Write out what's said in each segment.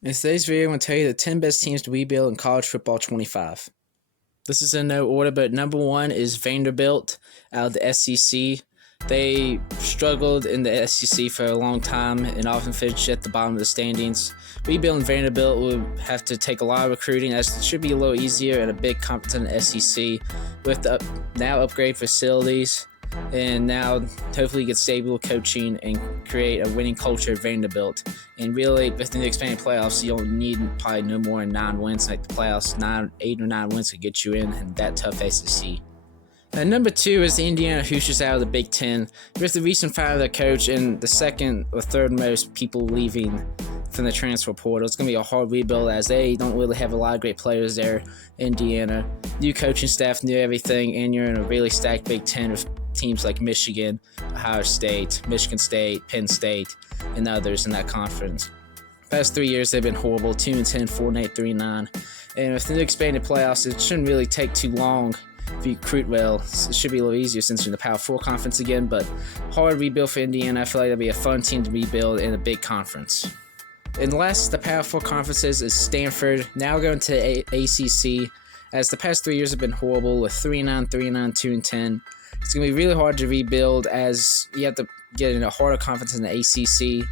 In today's video, I'm going to tell you the 10 best teams to rebuild in college football 25. This is in no order, but number one is Vanderbilt out of the SEC. They struggled in the SEC for a long time and often finished at the bottom of the standings. Rebuilding Vanderbilt would have to take a lot of recruiting, as it should be a little easier in a big conference in the SEC with the now upgrade facilities. And now hopefully get stable coaching and create a winning culture at Vanderbilt. And really, within the expanded playoffs, you don't need probably no more than 9 wins. Like the playoffs, 8 or 9 wins to get you in that tough SEC. And number two is the Indiana Hoosiers out of the Big Ten. With the recent fire of their coach and the second or third most people leaving from the transfer portal, it's going to be a hard rebuild as they don't really have a lot of great players there. Indiana, new coaching staff, new everything, and you're in a really stacked Big Ten with teams like Michigan, Ohio State, Michigan State, Penn State, and others in that conference. Past 3 years, they've been horrible, 2-10, 4-8, 3-9. And with the new expanded playoffs, it shouldn't really take too long if you recruit well. It should be a little easier since you're in the Power 4 conference again, but hard rebuild for Indiana. I feel like that'll be a fun team to rebuild in a big conference. And last, the Power 4 conferences is Stanford, now going to ACC, as the past 3 years have been horrible with 3-9, 3-9, 2-10. It's going to be really hard to rebuild as you have to get in a harder conference in the ACC,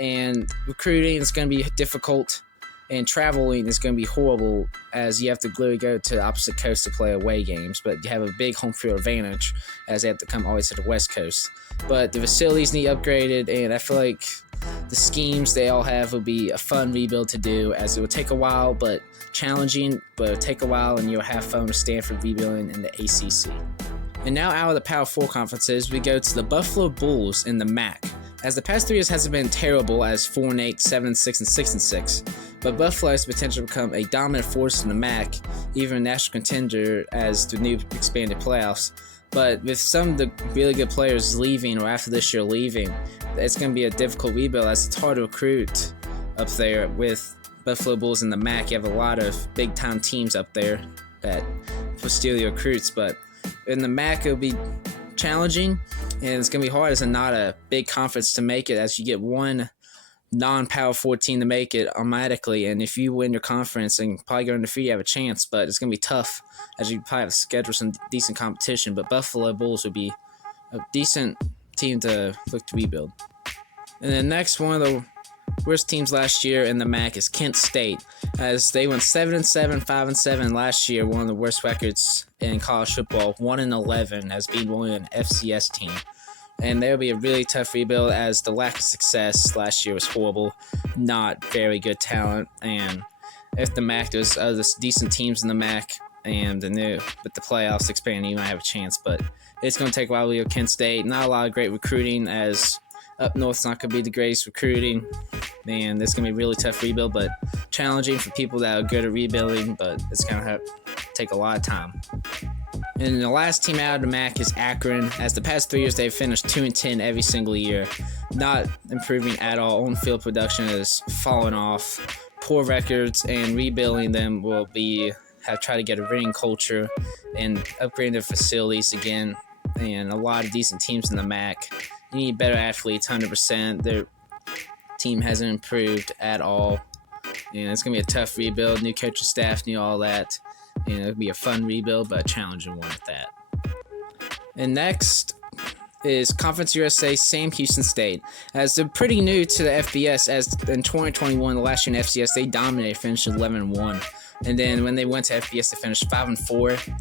and recruiting is going to be difficult, and traveling is going to be horrible as you have to literally go to the opposite coast to play away games, but you have a big home field advantage as they have to come always to the West Coast. But the facilities need upgraded, and I feel like the schemes they all have will be a fun rebuild to do, as it will take a while, but challenging, but it'll take a while, and you'll have fun with Stanford rebuilding in the ACC. And now out of the Power 4 conferences, we go to the Buffalo Bulls in the MAC. As the past 3 years hasn't been terrible as 4-8, 7-6, and 6-6, but Buffalo has the potential to become a dominant force in the MAC, even a national contender as the new expanded playoffs. But with some of the really good players leaving or after this year leaving, it's going to be a difficult rebuild as it's hard to recruit up there. With Buffalo Bulls in the MAC, you have a lot of big-time teams up there that will steal your recruits, but in the MAC, it'll be challenging, and it's going to be hard as not a big conference to make it, as you get one non-Power 4 team to make it automatically, and if you win your conference and probably go undefeated, you have a chance, but it's going to be tough as you probably have to schedule some decent competition, but Buffalo Bulls would be a decent team to look to rebuild. And then next, one of the worst teams last year in the MAC is Kent State, as they went 7-7, 5-7 last year, one of the worst records in college football, 1-11 as being only an FCS team. And there will be a really tough rebuild as the lack of success last year was horrible, not very good talent, and if the MAC, there's other decent teams in the MAC, and with the playoffs expanding, you might have a chance, but it's going to take a while to rebuild Kent State. Not a lot of great recruiting, as up north's not going to be the greatest recruiting. Man, this is going to be a really tough rebuild, but challenging for people that are good at rebuilding, but it's going to take a lot of time. And the last team out of the MAC is Akron. As the past 3 years, they've finished 2-10 every single year. Not improving at all. On-field production has fallen off. Poor records, and rebuilding them will try to get a winning culture and upgrade their facilities again. And a lot of decent teams in the MAC. You need better athletes, 100%. Their team hasn't improved at all. And it's going to be a tough rebuild. New coaching staff, new all that. It'll be a fun rebuild, but a challenging one at that. And next is Conference USA, Sam Houston State. As they're pretty new to the FBS, as in 2021, the last year in FCS, they dominated, finished 11-1. And then when they went to FBS, they finished 5-4,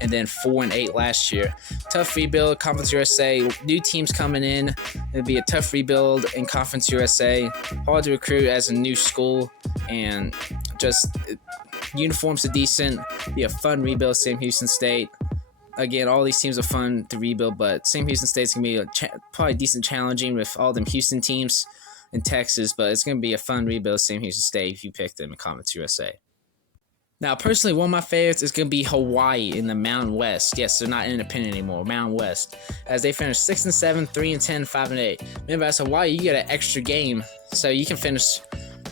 and then 4-8 last year. Tough rebuild, Conference USA, new teams coming in. It'll be a tough rebuild in Conference USA. Hard to recruit as a new school, and just uniforms are decent. Be a fun rebuild, Sam Houston State. Again, all these teams are fun to rebuild, but Sam Houston State's going to be probably decent challenging with all them Houston teams in Texas, but it's going to be a fun rebuild, Sam Houston State, if you pick them in Conference USA. Now, personally, one of my favorites is going to be Hawaii in the Mountain West. Yes, they're not independent anymore, Mountain West, as they finished 6-7, 3-10, 5-8. Remember, as Hawaii, you get an extra game, so you can finish.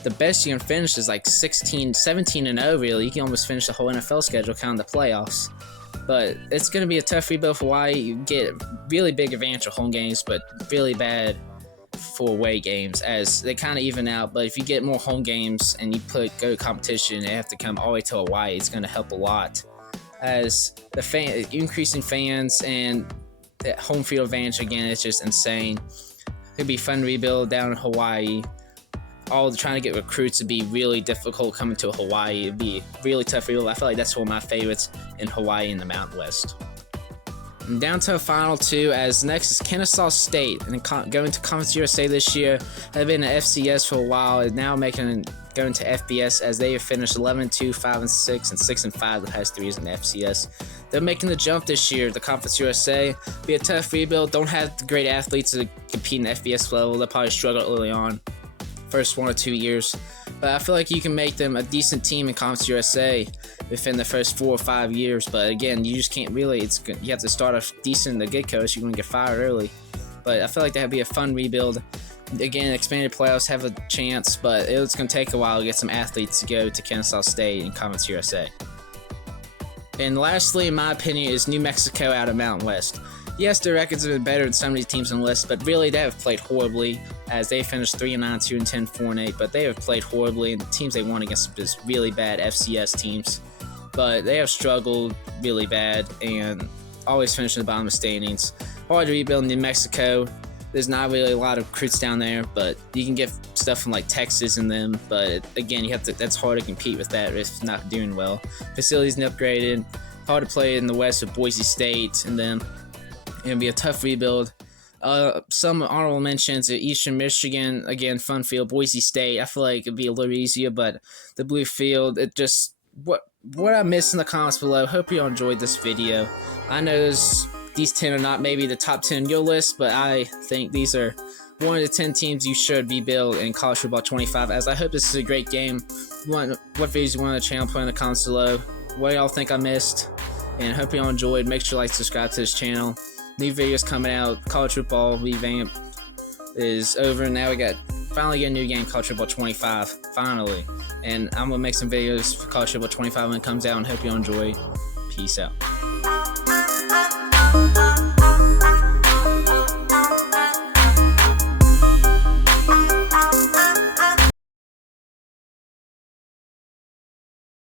The best you can finish is like 17-0, really. You can almost finish the whole NFL schedule, counting the playoffs. But it's going to be a tough rebuild for Hawaii. You get really big advantage of home games, but really bad for away games, as they kind of even out. But if you get more home games and you go competition, they have to come all the way to Hawaii. It's going to help a lot, as the increasing fans and the home field advantage again is just insane. It'd be fun to rebuild down in Hawaii. Trying to get recruits would be really difficult coming to Hawaii. It'd be really tough rebuild. I feel like that's one of my favorites in Hawaii in the Mountain West. And down to a final two, as next is Kennesaw State, and going to Conference USA this year. They've been at FCS for a while, and now going to FBS, as they have finished 11-2, 5-6, and 6-5 the past 3 years in the FCS. They're making the jump this year to Conference USA. Be a tough rebuild. Don't have the great athletes to compete in the FBS level. They'll probably struggle early on, first 1 or 2 years. But I feel like you can make them a decent team in Conference USA within the first 4 or 5 years. But again, you just can't really. You have to start off decent to get coach. You're going to get fired early. But I feel like that'd be a fun rebuild. Again, expanded playoffs have a chance, but it's going to take a while to get some athletes to go to Kennesaw State and Conference USA. And lastly, in my opinion, is New Mexico out of Mountain West. Yes, their records have been better than some of these teams on the list, but really they have played horribly, as they finished 3-9, 2-10, 4-8. But they have played horribly, and the teams they won against just really bad FCS teams. But they have struggled really bad and always finish in the bottom of standings. Hard to rebuild in New Mexico. There's not really a lot of recruits down there, but you can get stuff from like Texas in them. But again, that's hard to compete with that if not doing well. Facilities not upgraded. Hard to play in the West with Boise State and them. It'll be a tough rebuild. Some honorable mentions at Eastern Michigan, again, fun field. Boise State, I feel like it'd be a little easier, but the blue field, it just what I missed in the comments below. Hope you all enjoyed this video. I know these 10 are not maybe the top 10 on your list, but I think these are one of the 10 teams you should rebuild in College Football 25. As I hope this is a great game. What videos you want on the channel? Put in the comments below. What y'all think I missed? And hope y'all enjoyed. Make sure to like, subscribe to this channel. New videos coming out. College football revamp is over. Now we finally get a new game, College Football 25. Finally. And I'm going to make some videos for College Football 25 when it comes out, and hope you enjoy. Peace out.